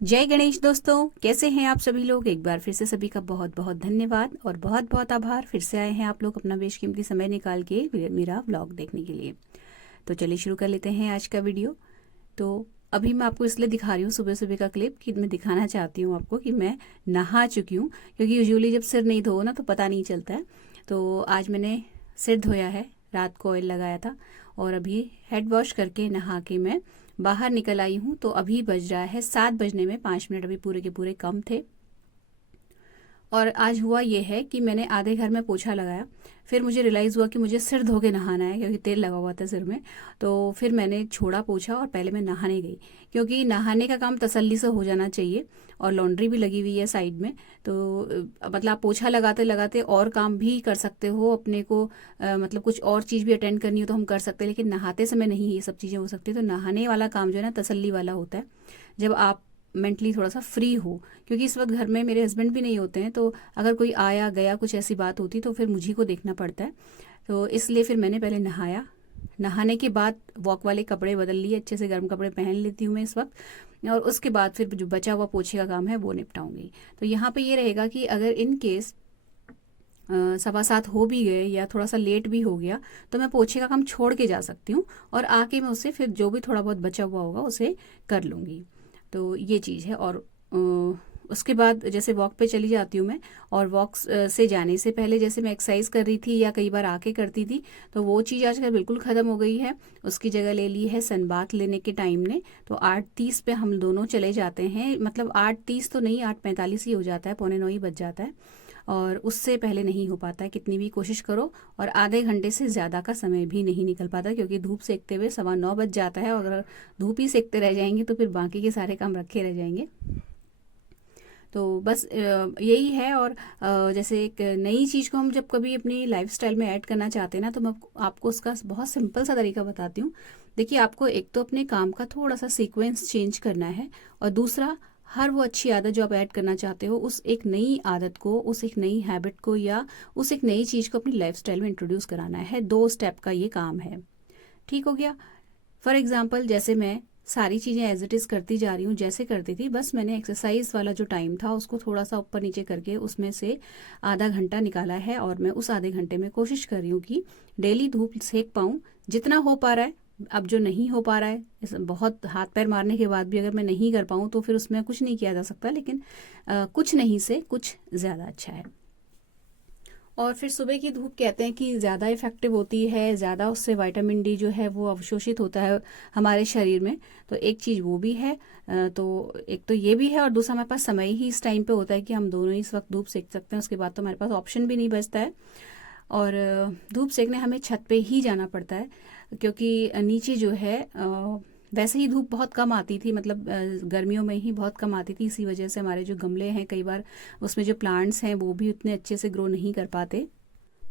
जय गणेश दोस्तों, कैसे हैं आप सभी लोग। एक बार फिर से सभी का बहुत बहुत धन्यवाद और बहुत बहुत आभार। फिर से आए हैं आप लोग अपना बेशकीमती समय निकाल के मेरा व्लॉग देखने के लिए। तो चलिए शुरू कर लेते हैं आज का वीडियो। तो अभी मैं आपको इसलिए दिखा रही हूँ सुबह सुबह का क्लिप कि मैं दिखाना चाहती हूँ आपको कि मैं नहा चुकी हूँ, क्योंकि यूजुअली जब सिर नहीं धो ना तो पता नहीं चलता है। तो आज मैंने सिर धोया है, रात को ऑयल लगाया था और अभी हेड वॉश करके नहा के मैं बाहर निकल आई हूँ। तो अभी बज रहा है 7 बजने में 5 मिनट अभी पूरे के पूरे कम थे। और आज हुआ ये है कि मैंने आधे घर में पोछा लगाया, फिर मुझे रियलाइज़ हुआ कि मुझे सिर धो के नहाना है क्योंकि तेल लगा हुआ था सिर में। तो फिर मैंने छोड़ा पोछा और पहले मैं नहाने गई, क्योंकि नहाने का काम तसल्ली से हो जाना चाहिए। और लॉन्ड्री भी लगी हुई है साइड में, तो मतलब आप पोछा लगाते लगाते और काम भी कर सकते हो अपने को। मतलब कुछ और चीज़ भी अटेंड करनी हो तो हम कर सकते हैं, लेकिन नहाते समय नहीं ये सब चीज़ें हो सकती। तो नहाने वाला काम जो है ना तसल्ली वाला होता है, जब आप मेंटली थोड़ा सा फ्री हो। क्योंकि इस वक्त घर में मेरे हस्बैंड भी नहीं होते हैं, तो अगर कोई आया गया कुछ ऐसी बात होती तो फिर मुझी को देखना पड़ता है। तो इसलिए फिर मैंने पहले नहाया, नहाने के बाद वॉक वाले कपड़े बदल लिए, अच्छे से गर्म कपड़े पहन लेती हूँ मैं इस वक्त। और उसके बाद फिर जो बचा हुआ पोछे का काम है वो निपटाऊंगी। तो यहाँ पे ये रहेगा कि अगर इन केस 7:15 हो भी गए या थोड़ा सा लेट भी हो गया तो मैं पोछे का काम छोड़ के जा सकती हूँ और आके मैं उससे फिर जो भी थोड़ा बहुत बचा हुआ होगा उसे कर लूँगी। तो ये चीज़ है। और उसके बाद जैसे वॉक पे चली जाती हूँ मैं, और वॉक से जाने से पहले जैसे मैं एक्सरसाइज कर रही थी या कई बार आके करती थी, तो वो चीज़ आजकल बिल्कुल ख़त्म हो गई है। उसकी जगह ले ली है सन बाथ लेने के टाइम ने। तो 8:30 पे हम दोनों चले जाते हैं, मतलब 8:30 तो नहीं, 8:45 ही हो जाता है, 8:45 ही बज जाता है। और उससे पहले नहीं हो पाता है कितनी भी कोशिश करो। और आधे घंटे से ज़्यादा का समय भी नहीं निकल पाता, क्योंकि धूप सेकते हुए 9:15 बज जाता है। और अगर धूप ही सेकते रह जाएंगे तो फिर बाकी के सारे काम रखे रह जाएंगे। तो बस यही है। और जैसे एक नई चीज़ को हम जब कभी अपनी लाइफस्टाइल में ऐड करना चाहते हैं ना, तो मैं आपको उसका बहुत सिंपल सा तरीका बताती हूँ। देखिए, आपको एक तो अपने काम का थोड़ा सा सीक्वेंस चेंज करना है, और दूसरा हर वो अच्छी आदत जो आप ऐड करना चाहते हो उस एक नई आदत को, उस एक नई हैबिट को या उस एक नई चीज़ को अपनी लाइफस्टाइल में इंट्रोड्यूस कराना है। 2 स्टेप का ये काम है। ठीक हो गया। फॉर एग्जाम्पल, जैसे मैं सारी चीज़ें एज इट इज़ करती जा रही हूँ जैसे करती थी, बस मैंने एक्सरसाइज वाला जो टाइम था उसको थोड़ा सा ऊपर नीचे करके उसमें से आधा घंटा निकाला है। और मैं उस आधे घंटे में कोशिश कर रही हूँ कि डेली धूप सेक पाऊँ जितना हो पा रहा है। अब जो नहीं हो पा रहा है, बहुत हाथ पैर मारने के बाद भी अगर मैं नहीं कर पाऊँ तो फिर उसमें कुछ नहीं किया जा सकता, लेकिन कुछ नहीं से कुछ ज़्यादा अच्छा है। और फिर सुबह की धूप कहते हैं कि ज़्यादा इफ़ेक्टिव होती है, ज़्यादा उससे विटामिन डी जो है वो अवशोषित होता है हमारे शरीर में। तो एक चीज़ वो भी है। तो एक तो ये भी है, और दूसरा हमारे पास समय ही इस टाइम पे होता है कि हम दोनों ही इस वक्त धूप सेक सकते हैं। उसके बाद तो हमारे पास ऑप्शन भी नहीं बचता है। और धूप सेकने हमें छत पे ही जाना पड़ता है, क्योंकि नीचे जो है वैसे ही धूप बहुत कम आती थी, मतलब गर्मियों में ही बहुत कम आती थी। इसी वजह से हमारे जो गमले हैं कई बार उसमें जो प्लांट्स हैं वो भी उतने अच्छे से ग्रो नहीं कर पाते।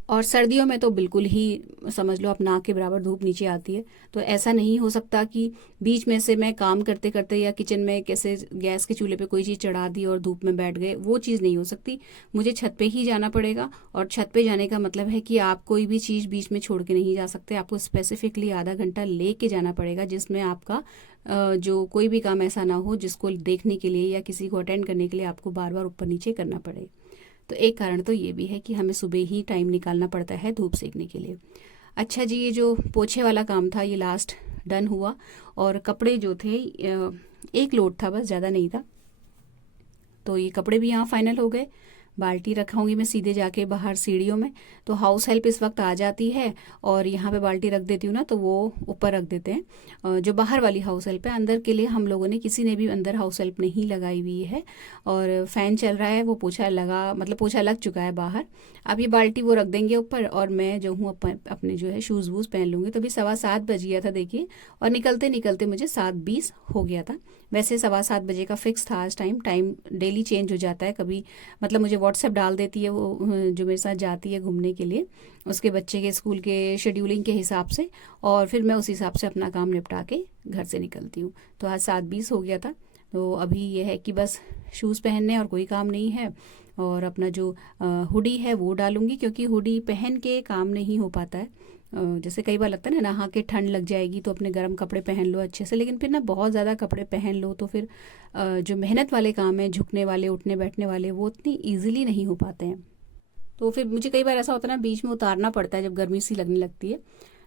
और सर्दियों में तो बिल्कुल ही समझ लो आप नाक के बराबर धूप नीचे आती है। तो ऐसा नहीं हो सकता कि बीच में से मैं काम करते करते या किचन में कैसे गैस के चूल्हे पे कोई चीज़ चढ़ा दी और धूप में बैठ गए, वो चीज़ नहीं हो सकती। मुझे छत पे ही जाना पड़ेगा। और छत पे जाने का मतलब है कि आप कोई भी चीज़ बीच में छोड़ के नहीं जा सकते। आपको स्पेसिफिकली आधा घंटा ले के जाना पड़ेगा, जिसमें आपका जो कोई भी काम ऐसा ना हो जिसको देखने के लिए या किसी को अटेंड करने के लिए आपको बार बार ऊपर नीचे करना पड़े। तो एक कारण तो ये भी है कि हमें सुबह ही टाइम निकालना पड़ता है धूप सेकने के लिए। अच्छा जी, ये जो पोछे वाला काम था ये लास्ट डन हुआ। और कपड़े जो थे, एक लोड था बस, ज़्यादा नहीं था। तो ये कपड़े भी यहाँ फाइनल हो गए। बाल्टी रखाऊंगी मैं सीधे जाके बाहर सीढ़ियों में। तो हाउस हेल्प इस वक्त आ जाती है और यहाँ पे बाल्टी रख देती हूँ ना, तो वो ऊपर रख देते हैं। जो बाहर वाली हाउस हेल्प है, अंदर के लिए हम लोगों ने किसी ने भी अंदर हाउस हेल्प नहीं लगाई हुई है। और फैन चल रहा है, वो पोछा लगा, मतलब पोछा लग चुका है बाहर। अब ये बाल्टी वो रख देंगे ऊपर, और मैं जो हूँ अपने जो है शूज़ वूज़ पहन लूँगी। तो अभी 7:15 बज गया था देखिए, और निकलते निकलते मुझे 7:20 हो गया था। वैसे 7:15 बजे का फिक्स था आज टाइम डेली चेंज हो जाता है कभी। मतलब मुझे व्हाट्सएप डाल देती है वो जो मेरे साथ जाती है घूमने के लिए, उसके बच्चे के स्कूल के शेड्यूलिंग के हिसाब से। और फिर मैं उस हिसाब से अपना काम निपटा के घर से निकलती हूँ। तो आज 7:20 हो गया था। तो अभी ये है कि बस शूज़ पहनने और कोई काम नहीं है। और अपना जो हुडी है वो डालूंगी, क्योंकि हुडी पहन के काम नहीं हो पाता है। जैसे कई बार लगता है ना, नहा के ठंड लग जाएगी तो अपने गर्म कपड़े पहन लो अच्छे से, लेकिन फिर ना बहुत ज़्यादा कपड़े पहन लो तो फिर जो मेहनत वाले काम है, झुकने वाले, उठने बैठने वाले, वो उतनी ईजिली नहीं हो पाते हैं। तो फिर मुझे कई बार ऐसा होता है ना, बीच में उतारना पड़ता है जब गर्मी सी लगने लगती है।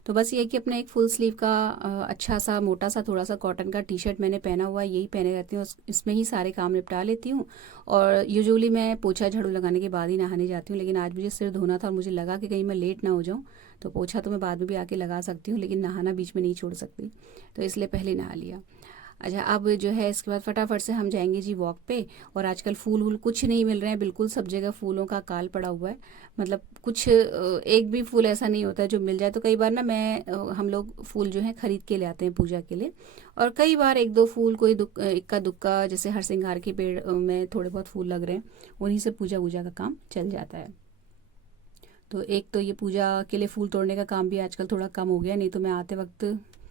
तो बस ये कि अपने एक फुल स्लीव का अच्छा सा मोटा सा थोड़ा सा कॉटन का टी शर्ट मैंने पहना हुआ है, यही पहने रहती हूँ, इसमें ही सारे काम निपटा लेती हूँ। और यूजुअली मैं पोछा झाड़ू लगाने के बाद ही नहाने जाती हूँ, लेकिन आज मुझे सिर धोना था और मुझे लगा कि कहीं मैं लेट ना हो जाऊँ, तो पोछा तो मैं बाद में भी आके लगा सकती हूँ, लेकिन नहाना बीच में नहीं छोड़ सकती, तो इसलिए पहले नहा लिया। अच्छा, अब जो है इसके बाद फटाफट से हम जाएंगे जी वॉक पे। और आजकल फूल वूल कुछ नहीं मिल रहे हैं, बिल्कुल सब जगह फूलों का काल पड़ा हुआ है। मतलब कुछ एक भी फूल ऐसा नहीं होता है जो मिल जाए। तो कई बार ना हम लोग फूल जो है खरीद के ले आते हैं पूजा के लिए, और कई बार एक दो फूल कोई इक्का दुक्का, जैसे हर सिंगार के पेड़ में थोड़े बहुत फूल लग रहे हैं, उन्हीं से पूजा वूजा का काम चल जाता है। तो एक तो ये पूजा के लिए फूल तोड़ने का काम भी आजकल थोड़ा कम हो गया, नहीं तो मैं आते वक्त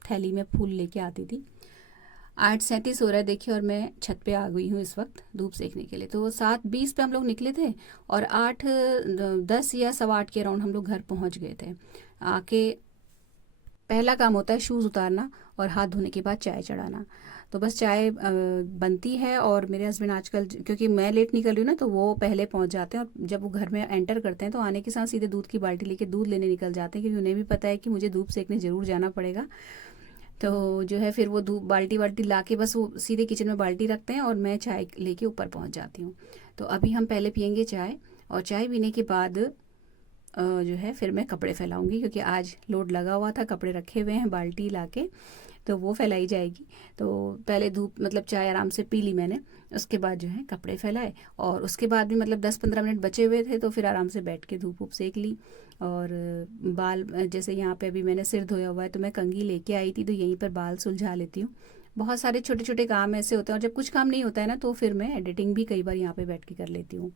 थैली में फूल लेके आती थी। 8:37 हो रहा है देखिए, और मैं छत पे आ गई हूँ इस वक्त धूप सेकने के लिए। तो 7:20 पे हम लोग निकले थे और 8:10 या 8:15 के अराउंड हम लोग घर पहुँच गए थे। आके पहला काम होता है शूज़ उतारना और हाथ धोने के बाद चाय चढ़ाना। तो बस चाय बनती है, और मेरे हस्बैंड आजकल क्योंकि मैं लेट निकल रही हूँ ना, तो वो पहले पहुँच जाते हैं, और जब वो घर में एंटर करते हैं तो आने के साथ सीधे दूध की बाल्टी लेके दूध लेने निकल जाते हैं, क्योंकि उन्हें भी पता है कि मुझे धूप सेकने ज़रूर जाना पड़ेगा। तो जो है फिर वो धूप बाल्टी वाल्टी ला के बस वो सीधे किचन में बाल्टी रखते हैं और मैं चाय लेके ऊपर पहुंच जाती हूँ। तो अभी हम पहले पियेंगे चाय, और चाय पीने के बाद जो है फिर मैं कपड़े फैलाऊंगी, क्योंकि आज लोड लगा हुआ था, कपड़े रखे हुए हैं बाल्टी लाके, तो वो फैलाई जाएगी। तो पहले धूप मतलब चाय आराम से पी ली मैंने, उसके बाद जो है कपड़े फैलाए, और उसके बाद भी मतलब 10-15 मिनट बचे हुए थे, तो फिर आराम से बैठ के धूप वूप सेक ली। और बाल जैसे यहाँ पे अभी मैंने सिर धोया हुआ है, तो मैं कंघी लेके आई थी, तो यहीं पर बाल सुलझा लेती हूँ। बहुत सारे छोटे छोटे काम ऐसे होते हैं, और जब कुछ काम नहीं होता है ना, तो फिर मैं एडिटिंग भी कई बार यहाँ पे बैठ के कर लेती हूँ।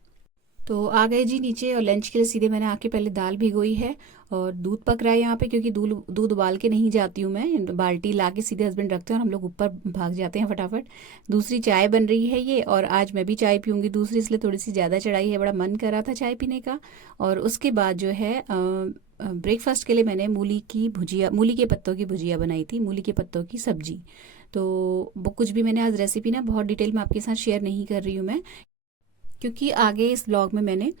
तो आ गए जी नीचे, और लंच के लिए सीधे मैंने आके पहले दाल भिगोई है, और दूध पक रहा है यहाँ पे, क्योंकि दूध दूध उबाल के नहीं जाती हूँ मैं, बाल्टी ला के सीधे हस्बैंड रखते हैं और हम लोग ऊपर भाग जाते हैं फटाफट। दूसरी चाय बन रही है ये, और आज मैं भी चाय पीऊँगी दूसरी, इसलिए थोड़ी सी ज़्यादा चढ़ाई है, बड़ा मन कर रहा था चाय पीने का। और उसके बाद जो है ब्रेकफास्ट के लिए मैंने मूली की भुजिया, मूली के पत्तों की भुजिया बनाई थी, मूली के पत्तों की सब्जी। तो वो कुछ भी मैंने आज रेसिपी ना बहुत डिटेल में आपके साथ शेयर नहीं कर रही हूँ मैं, क्योंकि आगे इस ब्लॉग में मैंने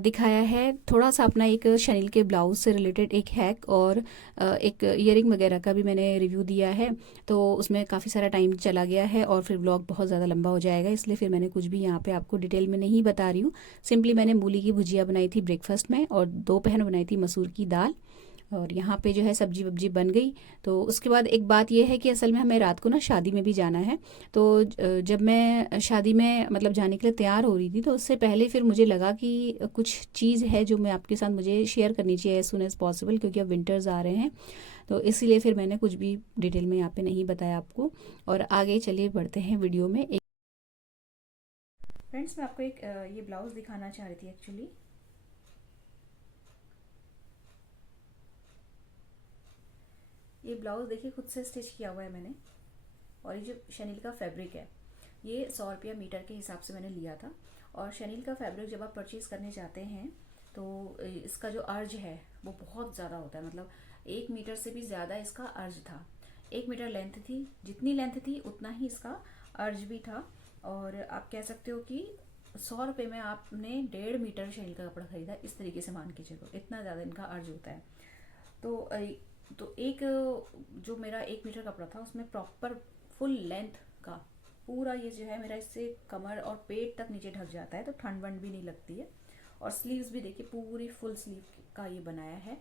दिखाया है थोड़ा सा अपना एक शनील के ब्लाउज से रिलेटेड एक हैक, और एक ईयरिंग वगैरह का भी मैंने रिव्यू दिया है। तो उसमें काफ़ी सारा टाइम चला गया है और फिर ब्लॉग बहुत ज़्यादा लंबा हो जाएगा, इसलिए फिर मैंने कुछ भी यहाँ पे आपको डिटेल में नहीं बता रही हूँ। सिंपली मैंने मूली की भुजिया बनाई थी ब्रेकफास्ट में, और दोपहर में बनाई थी मसूर की दाल, और यहाँ पे जो है सब्जी वब्जी बन गई। तो उसके बाद एक बात यह है कि असल में हमें रात को ना शादी में भी जाना है। तो जब मैं शादी में मतलब जाने के लिए तैयार हो रही थी, तो उससे पहले फिर मुझे लगा कि कुछ चीज़ है जो मैं आपके साथ मुझे शेयर करनी चाहिए एज सुन एज़ पॉसिबल, क्योंकि अब विंटर्स आ रहे हैं। तो इसीलिए फिर मैंने कुछ भी डिटेल में यहाँ पे नहीं बताया आपको। और आगे चलिए बढ़ते हैं वीडियो में। एक फ्रेंड्स, मैं आपको एक ये ब्लाउज़ दिखाना चाह रही थी एक्चुअली। ये ब्लाउज़ देखिए खुद से स्टिच किया हुआ है मैंने, और ये जो शनील का फैब्रिक है, ये 100 रुपया मीटर के हिसाब से मैंने लिया था। और शनील का फैब्रिक जब आप परचेज़ करने जाते हैं, तो इसका जो अर्ज है वो बहुत ज़्यादा होता है, मतलब 1 मीटर से भी ज़्यादा इसका अर्ज था। 1 मीटर लेंथ थी, जितनी लेंथ थी उतना ही इसका अर्ज भी था। और आप कह सकते हो कि 100 रुपये में आपने 1.5 मीटर शनील का कपड़ा खरीदा, इस तरीके से मान के चलो, इतना ज़्यादा इनका अर्ज होता है। तो एक जो मेरा 1 मीटर कपड़ा था, उसमें प्रॉपर फुल लेंथ का पूरा ये जो है मेरा, इससे कमर और पेट तक नीचे ढक जाता है, तो ठंड वंड भी नहीं लगती है। और स्लीव्स भी देखिए पूरी फुल स्लीव का ये बनाया है।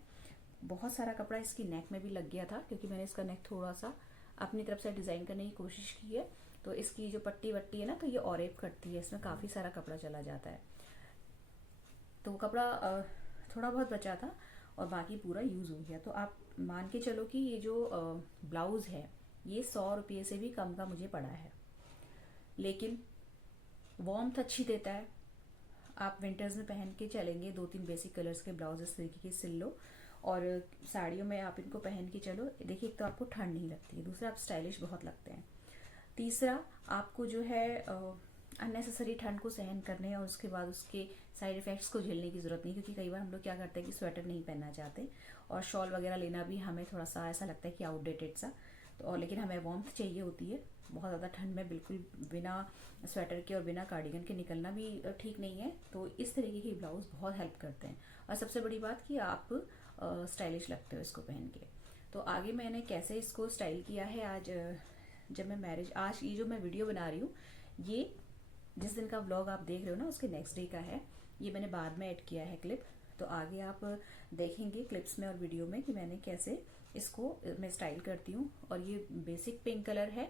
बहुत सारा कपड़ा इसकी नेक में भी लग गया था, क्योंकि मैंने इसका नेक थोड़ा सा अपनी तरफ से डिज़ाइन करने की कोशिश की है। तो इसकी जो पट्टी वट्टी है ना, तो ये ऑरेप कटती है, इसमें काफ़ी सारा कपड़ा चला जाता है। तो कपड़ा थोड़ा बहुत बचा था और बाकी पूरा यूज़ हो गया। तो आप मान के चलो कि ये जो ब्लाउज़ है, ये 100 रुपये से भी कम का मुझे पड़ा है, लेकिन वार्मथ अच्छी देता है। आप विंटर्स में पहन के चलेंगे, 2-3 बेसिक कलर्स के ब्लाउज इस तरीके के सिल लो, और साड़ियों में आप इनको पहन के चलो। देखिए, एक तो आपको ठंड नहीं लगती है, दूसरा आप स्टाइलिश बहुत लगते हैं, तीसरा आपको जो है अननेसेसरी ठंड को सहन करने और उसके बाद उसके साइड इफ़ेक्ट्स को झेलने की ज़रूरत नहीं, क्योंकि कई बार हम लोग क्या करते हैं कि स्वेटर नहीं पहनना चाहते और शॉल वगैरह लेना भी हमें थोड़ा सा ऐसा लगता है कि आउटडेटेड सा। तो और लेकिन हमें वार्मथ चाहिए होती है। बहुत ज़्यादा ठंड में बिल्कुल बिना स्वेटर के और बिना कार्डिगन के निकलना भी ठीक नहीं है। तो इस तरीके के ब्लाउज बहुत हेल्प करते हैं। और सबसे बड़ी बात कि आप स्टाइलिश लगते हो इसको पहन के। तो आगे मैंने कैसे इसको स्टाइल किया है, आज जब मैं आज ये जो मैं वीडियो बना रही हूँ, ये जिस दिन का व्लॉग आप देख रहे हो ना उसके नेक्स्ट डे का है। ये मैंने बाद में ऐड किया है क्लिप, तो आगे आप देखेंगे क्लिप्स में और वीडियो में कि मैंने कैसे इसको मैं स्टाइल करती हूँ। और ये बेसिक पिंक कलर है,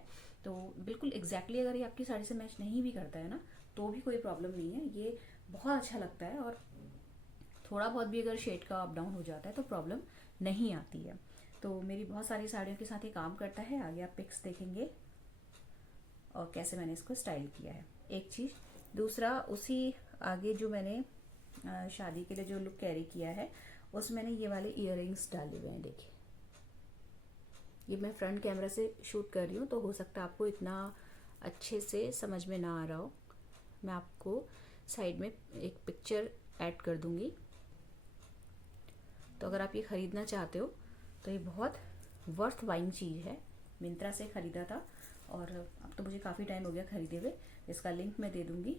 तो बिल्कुल एग्जैक्टली अगर ये आपकी साड़ी से मैच नहीं भी करता है ना तो भी कोई प्रॉब्लम नहीं है, ये बहुत अच्छा लगता है। और थोड़ा बहुत भी अगर शेड का अप डाउन हो जाता है तो प्रॉब्लम नहीं आती है। तो मेरी बहुत सारी साड़ियों के साथ ये काम करता है। आगे आप पिक्स देखेंगे और कैसे मैंने इसको स्टाइल किया है, एक चीज़। दूसरा, उसी आगे जो मैंने शादी के लिए जो लुक कैरी किया है उसमें मैंने ये वाले इयररिंग्स डाले हुए हैं। देखिए, ये मैं फ्रंट कैमरा से शूट कर रही हूँ तो हो सकता है आपको इतना अच्छे से समझ में ना आ रहा हो। मैं आपको साइड में एक पिक्चर ऐड कर दूंगी। तो अगर आप ये ख़रीदना चाहते हो तो ये बहुत वर्थ वाइंग चीज़ है। मिंत्रा से ख़रीदा था और अब तो मुझे काफ़ी टाइम हो गया ख़रीदे हुए। इसका लिंक मैं दे दूँगी।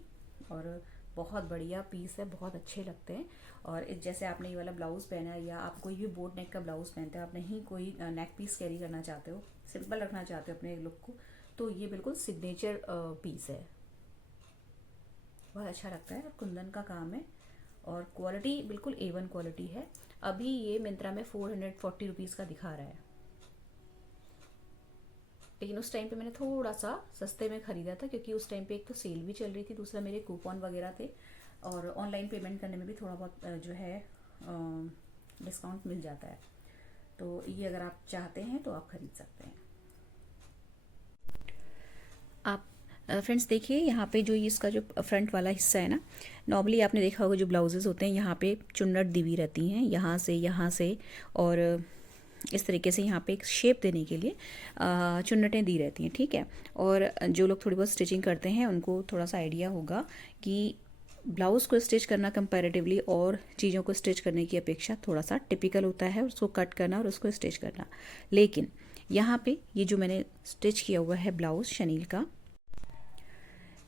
और बहुत बढ़िया पीस है, बहुत अच्छे लगते हैं। और जैसे आपने ये वाला ब्लाउज़ पहना है या आप कोई भी बोट नेक का ब्लाउज़ पहनते हो, आप नहीं कोई नेक पीस कैरी करना चाहते हो, सिंपल रखना चाहते हो अपने लुक को, तो ये बिल्कुल सिग्नेचर पीस है। बहुत अच्छा लगता है और कुंदन का काम है और क्वालिटी बिल्कुल A1 क्वालिटी है। अभी ये मिंत्रा में 440 रुपीज़ का दिखा रहा है, लेकिन उस टाइम पे मैंने थोड़ा सा सस्ते में ख़रीदा था, क्योंकि उस टाइम पे एक तो सेल भी चल रही थी, दूसरा मेरे कूपन वगैरह थे और ऑनलाइन पेमेंट करने में भी थोड़ा बहुत जो है डिस्काउंट मिल जाता है। तो ये अगर आप चाहते हैं तो आप ख़रीद सकते हैं। आप फ्रेंड्स देखिए, यहाँ पे जो इसका जो फ्रंट वाला हिस्सा है ना, नॉर्मली आपने देखा होगा जो ब्लाउजेज़ होते हैं यहाँ पे चुन्नट दी हुई रहती हैं यहाँ से और इस तरीके से यहाँ पे एक शेप देने के लिए चुन्नटें दी रहती हैं, ठीक है। और जो लोग थोड़ी बहुत स्टिचिंग करते हैं उनको थोड़ा सा आइडिया होगा कि ब्लाउज़ को स्टिच करना कंपैरेटिवली और चीज़ों को स्टिच करने की अपेक्षा थोड़ा सा टिपिकल होता है, उसको कट करना और उसको स्टिच करना। लेकिन यहाँ पे ये जो मैंने स्टिच किया हुआ है ब्लाउज़ शनील का,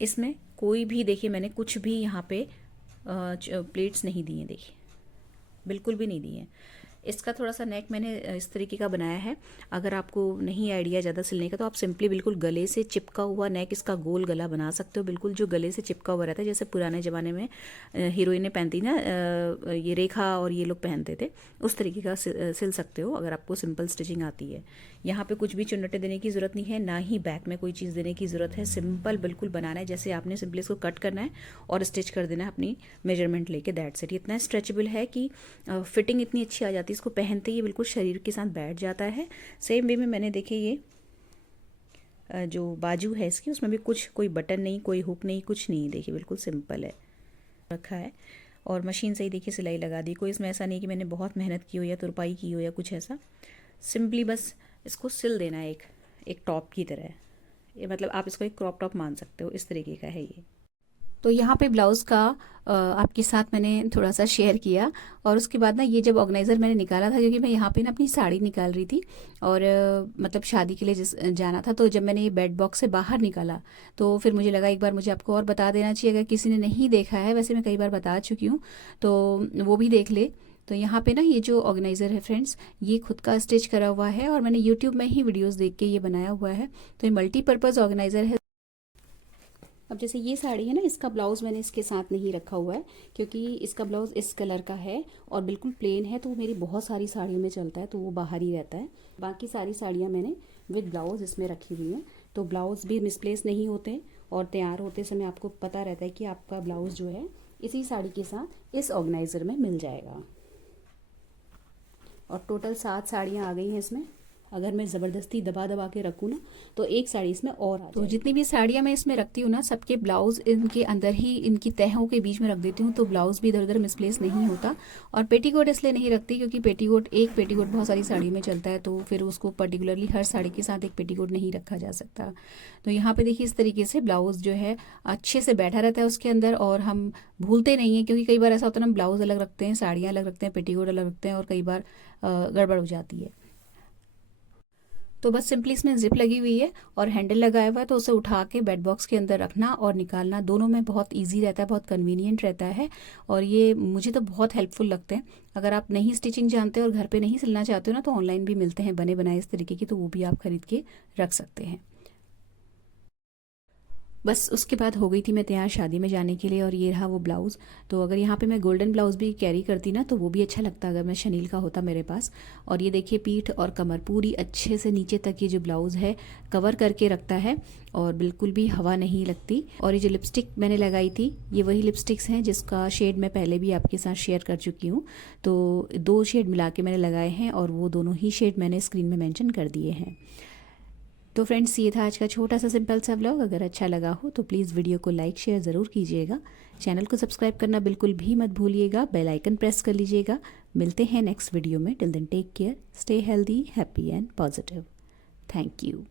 इसमें कोई भी देखिए मैंने कुछ भी यहाँ पे प्लेट्स नहीं दी हैं, देखिए बिल्कुल भी नहीं दी हैं। इसका थोड़ा सा नेक मैंने इस तरीके का बनाया है। अगर आपको नहीं आइडिया ज़्यादा सिलने का तो आप सिंपली बिल्कुल गले से चिपका हुआ नेक इसका गोल गला बना सकते हो, बिल्कुल जो गले से चिपका हुआ रहता है, जैसे पुराने ज़माने में हीरोइनें पहनती ना, ये रेखा और ये लोग पहनते थे, उस तरीके का सिल सकते हो अगर आपको सिंपल स्टिचिंग आती है। यहाँ पे कुछ भी चुन्नटें देने की ज़रूरत नहीं है, ना ही बैक में कोई चीज़ देने की ज़रूरत है। सिंपल बिल्कुल बनाना है, जैसे आपने सिंपली इसको कट करना है और स्टिच कर देना है अपनी मेजरमेंट लेके, दैट्स इट। इतना स्ट्रेचेबल है कि फिटिंग इतनी अच्छी आ जाती है, इसको पहनते ही बिल्कुल शरीर के साथ बैठ जाता है। सेम वे में मैंने देखे ये जो बाजू है इसकी, उसमें भी कुछ कोई बटन नहीं, कोई हुक नहीं, कुछ नहीं, देखिए बिल्कुल सिंपल है रखा है। और मशीन से ही देखिए सिलाई लगा दी, कोई इसमें ऐसा नहीं कि मैंने बहुत मेहनत की हो या तुरपाई की हो या कुछ ऐसा। सिंपली बस इसको सिल देना है एक टॉप की तरह। ये मतलब आप इसको एक क्रॉप टॉप मान सकते हो, इस तरीके का है ये। तो यहाँ पे ब्लाउज़ का आपके साथ मैंने थोड़ा सा शेयर किया। और उसके बाद ना ये जब ऑर्गेनाइज़र मैंने निकाला था, क्योंकि मैं यहाँ पे ना अपनी साड़ी निकाल रही थी और मतलब शादी के लिए जाना था, तो जब मैंने ये बेड बॉक्स से बाहर निकाला तो फिर मुझे लगा एक बार मुझे आपको और बता देना चाहिए, अगर किसी ने नहीं देखा है, वैसे मैं कई बार बता चुकी हूँ तो वो भी देख ले। तो यहाँ पे ना ये जो ऑर्गेनाइज़र है फ्रेंड्स, ये खुद का स्टिच करा हुआ है और मैंने यूट्यूब में ही वीडियोस देख के ये बनाया हुआ है। तो ये मल्टीपर्पज़ ऑर्गेनाइज़र है। अब जैसे ये साड़ी है ना, इसका ब्लाउज़ मैंने इसके साथ नहीं रखा हुआ है, क्योंकि इसका ब्लाउज़ इस कलर का है और बिल्कुल प्लेन है, तो वो मेरी बहुत सारी साड़ियों में चलता है, तो वो बाहर ही रहता है। बाकी सारी साड़ियाँ मैंने विद ब्लाउज़ इसमें रखी हुई हैं, तो ब्लाउज़ भी मिसप्लेस नहीं होते और तैयार होते समय आपको पता रहता है कि आपका ब्लाउज़ जो है इसी साड़ी के साथ इस ऑर्गेनाइज़र में मिल जाएगा। और टोटल 7 साड़ियाँ आ गई हैं इसमें। अगर मैं ज़बरदस्ती दबा दबा के रखूँ ना तो एक साड़ी इसमें और आ जाएगी। तो जितनी भी साड़ियाँ मैं इसमें रखती हूँ ना, सबके ब्लाउज़ इनके अंदर ही इनकी तहों के बीच में रख देती हूँ, तो ब्लाउज़ भी इधर उधर मिसप्लेस नहीं होता। और पेटीकोट इसलिए नहीं रखती क्योंकि एक पेटीकोट बहुत सारी साड़ी में चलता है, तो फिर उसको पर्टिकुलरली हर साड़ी के साथ एक पेटीकोट नहीं रखा जा सकता। तो यहाँ पे देखिए इस तरीके से ब्लाउज़ जो है अच्छे से बैठा रहता है उसके अंदर, और हम भूलते नहीं हैं, क्योंकि कई बार ऐसा होता है ना, ब्लाउज़ अलग रखते हैं, साड़ियाँ अलग रखते हैं, पेटीकोट अलग रखते हैं, और कई बार गड़बड़ हो जाती है। तो बस सिंपली इसमें जिप लगी हुई है और हैंडल लगाया हुआ है, तो उसे उठा के बेड बॉक्स के अंदर रखना और निकालना दोनों में बहुत इजी रहता है, बहुत कन्वीनियंट रहता है, और ये मुझे तो बहुत हेल्पफुल लगते हैं। अगर आप नहीं स्टिचिंग जानते और घर पे नहीं सिलना चाहते हो ना, तो ऑनलाइन भी मिलते हैं बने बनाए इस तरीके के, तो वो भी आप खरीद के रख सकते हैं। बस उसके बाद हो गई थी मैं तैयार शादी में जाने के लिए, और ये रहा वो ब्लाउज़। तो अगर यहाँ पे मैं गोल्डन ब्लाउज़ भी कैरी करती ना तो वो भी अच्छा लगता अगर मैं शनील का होता मेरे पास। और ये देखिए पीठ और कमर पूरी अच्छे से नीचे तक ये जो ब्लाउज़ है कवर करके रखता है, और बिल्कुल भी हवा नहीं लगती। और ये जो लिपस्टिक मैंने लगाई थी, ये वही लिपस्टिक्स हैं जिसका शेड मैं पहले भी आपके साथ शेयर कर चुकी हूँ। तो 2 शेड मिला के मैंने लगाए हैं, और वो दोनों ही शेड मैंने स्क्रीन में मेंशन कर दिए हैं। तो फ्रेंड्स, ये था आज का छोटा सा सिंपल सा व्लॉग। अगर अच्छा लगा हो तो प्लीज़ वीडियो को लाइक शेयर ज़रूर कीजिएगा। चैनल को सब्सक्राइब करना बिल्कुल भी मत भूलिएगा, बेल आइकन प्रेस कर लीजिएगा। मिलते हैं नेक्स्ट वीडियो में। Till then take care, stay healthy, happy and positive. Thank you.